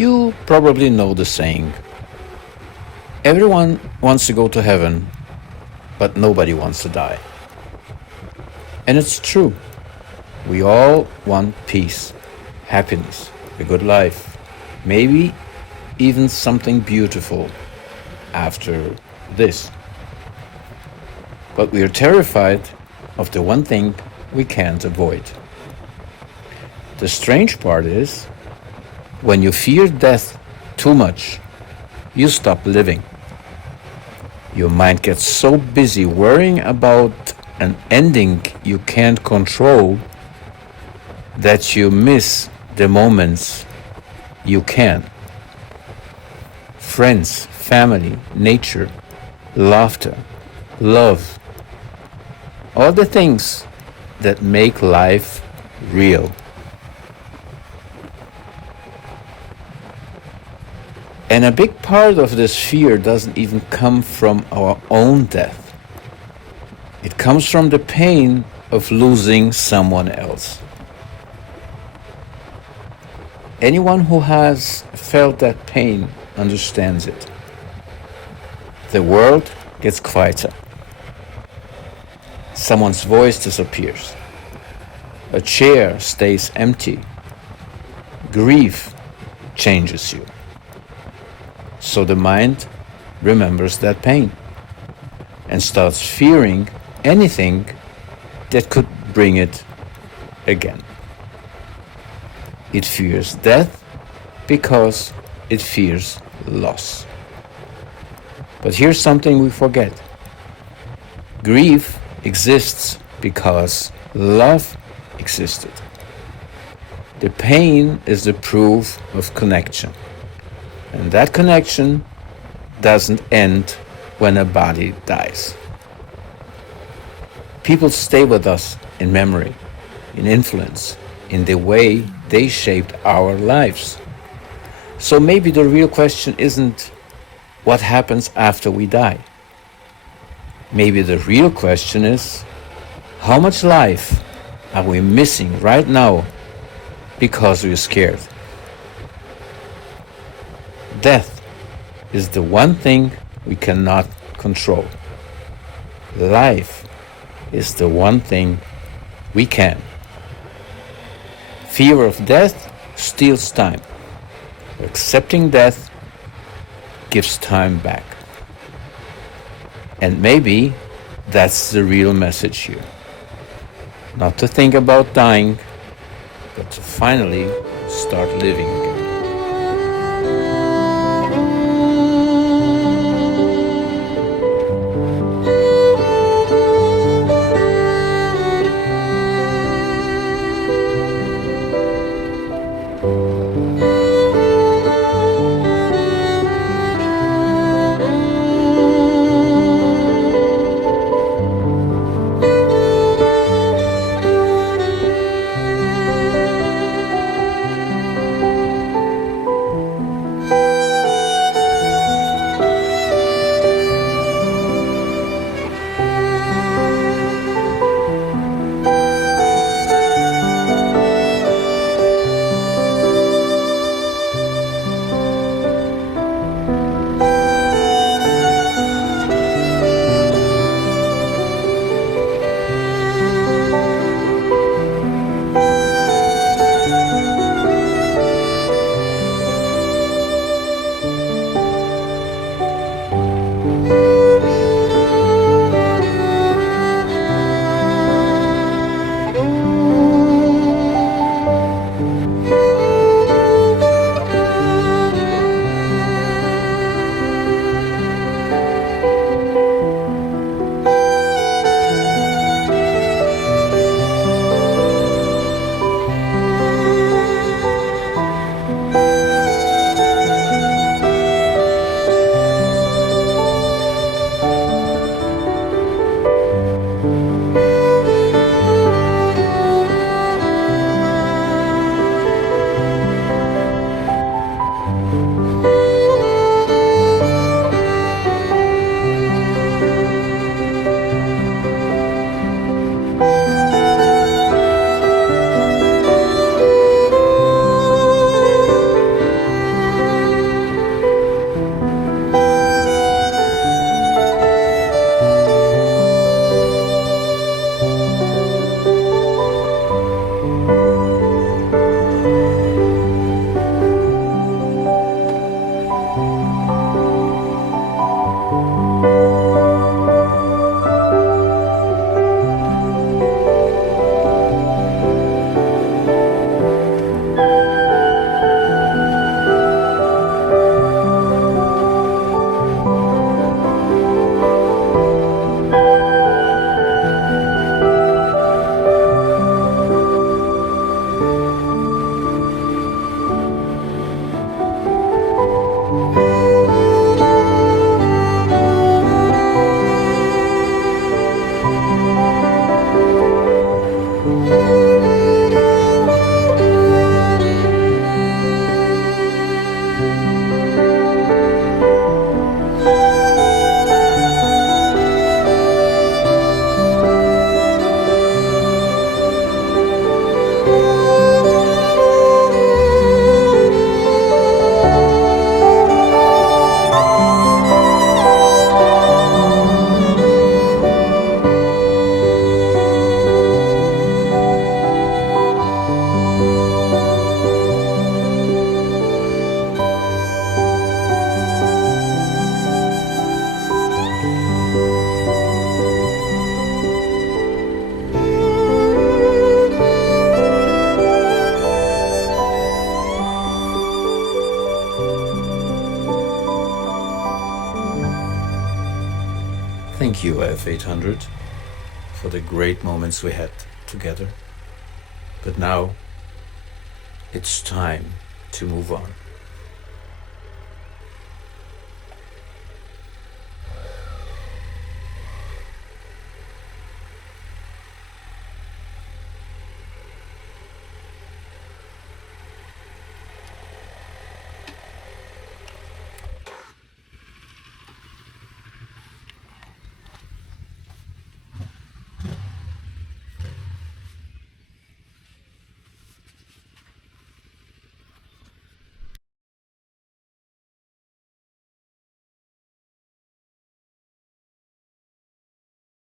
You probably know the saying, everyone wants to go to heaven, but nobody wants to die. And it's true. We all want peace, happiness, a good life, maybe even something beautiful after this. But we are terrified of the one thing we can't avoid. The strange part is, when you fear death too much, you stop living. Your mind gets so busy worrying about an ending you can't control that you miss the moments you can. Friends, family, nature, laughter, love, all the things that make life real. And a big part of this fear doesn't even come from our own death. It comes from the pain of losing someone else. Anyone who has felt that pain understands it. The world gets quieter. Someone's voice disappears. A chair stays empty. Grief changes you. So the mind remembers that pain and starts fearing anything that could bring it again. It fears death because it fears loss. But here's something we forget. Grief exists because love existed. The pain is the proof of connection. And that connection doesn't end when a body dies. People stay with us in memory, in influence, in the way they shaped our lives. So maybe the real question isn't what happens after we die. Maybe the real question is, how much life are we missing right now because we're scared? Death is the one thing we cannot control. Life is the one thing we can. Fear of death steals time. Accepting death gives time back. And maybe that's the real message here. Not to think about dying, but to finally start living again. Thank you, F800, for the great moments we had together. But now it's time to move on.